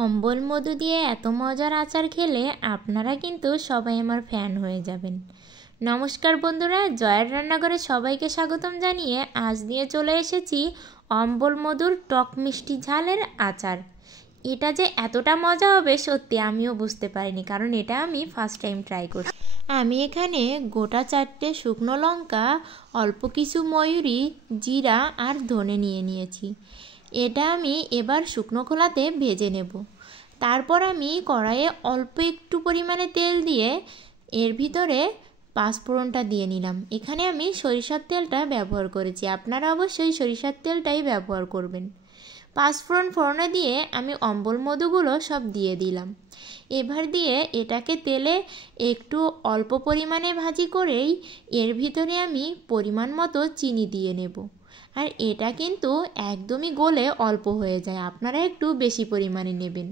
অম্বল মধু দিয়ে এত মজার আচার খেলে আপনারা কিন্তু সবাই আমার ফ্যান হয়ে যাবেন। নমস্কার বন্ধুরা, জয়ের রান্নাঘরে সবাইকে স্বাগতম জানিয়ে আজ নিয়ে চলে এসেছি অম্বল মধুর টক মিষ্টি ঝালের আচার। এটা যে এতটা মজা হবে সত্যি আমিও বুঝতে পারিনি, কারণ এটা আমি ফার্স্ট টাইম ট্রাই করছি। আমি এখানে গোটা 4টে শুকনো লঙ্কা, অল্প কিছু ময়ূরী, জিরা আর ধনে নিয়েছি। এটা আমি এবার শুকনো খোলাতে ভেজে নেব। তারপর আমি কড়াইয়ে অল্প একটু পরিমাণে তেল দিয়ে এর ভিতরে পাঁচফোড়নটা দিয়ে নিলাম। এখানে আমি সরিষার তেলটা ব্যবহার করেছি, আপনারা অবশ্যই সরিষার তেলটাই ব্যবহার করবেন। পাঁচফোড়ন ফোড়নে দিয়ে আমি অম্বল মধুগুলো সব দিয়ে দিলাম। এবার দিয়ে এটাকে তেলে একটু অল্প পরিমাণে ভাজি করেই এর ভিতরে আমি পরিমাণ মতো চিনি দিয়ে নেব। আর এটা কিন্তু একদমই গলে অল্প হয়ে যায়, আপনারা একটু বেশি পরিমাণে নেবেন।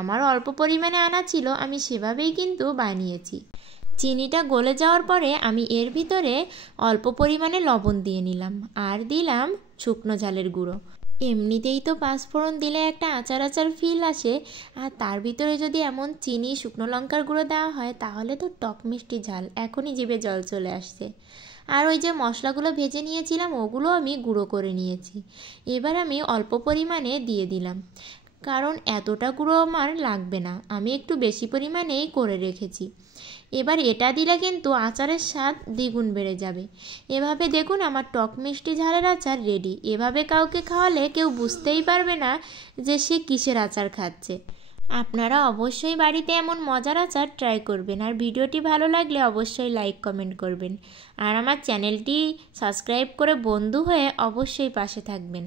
আমার অল্প পরিমাণে আনা ছিল, আমি সেভাবেই কিন্তু বানিয়েছি। চিনিটা গলে যাওয়ার পরে আমি এর ভিতরে অল্প পরিমাণে লবণ দিয়ে নিলাম আর দিলাম শুকনো ঝালের গুঁড়ো। এমনিতেই তো পাঁচফোড়ন দিলে একটা আচার আচার ফিল আসে, আর তার ভিতরে যদি এমন চিনি শুকনো লঙ্কার গুঁড়ো দেওয়া হয় তাহলে তো টক মিষ্টি ঝাল, এখনই জিভে জল চলে আসছে। আর ওই যে মশলাগুলো ভেজে নিয়েছিলাম ওগুলো আমি গুঁড়ো করে নিয়েছি। এবার আমি অল্প পরিমাণে দিয়ে দিলাম, কারণ এতটা গুঁড়ো আমার লাগবে না, আমি একটু বেশি পরিমাণেই করে রেখেছি। এবার এটা দিলে কিন্তু আচারের স্বাদ দ্বিগুণ বেড়ে যাবে। এভাবে দেখুন আমার টক মিষ্টি ঝালের আচার রেডি। এভাবে কাউকে খাওয়ালে কেউ বুঝতেই পারবে না যে সে কিসের আচার খাচ্ছে। আপনারা অবশ্যই বাড়িতে এমন মজার আচার ট্রাই করবেন। আর ভিডিওটি ভালো লাগলে অবশ্যই লাইক কমেন্ট করবেন, আর আমার চ্যানেলটি সাবস্ক্রাইব করে বন্ধু হয়ে অবশ্যই পাশে থাকবেন।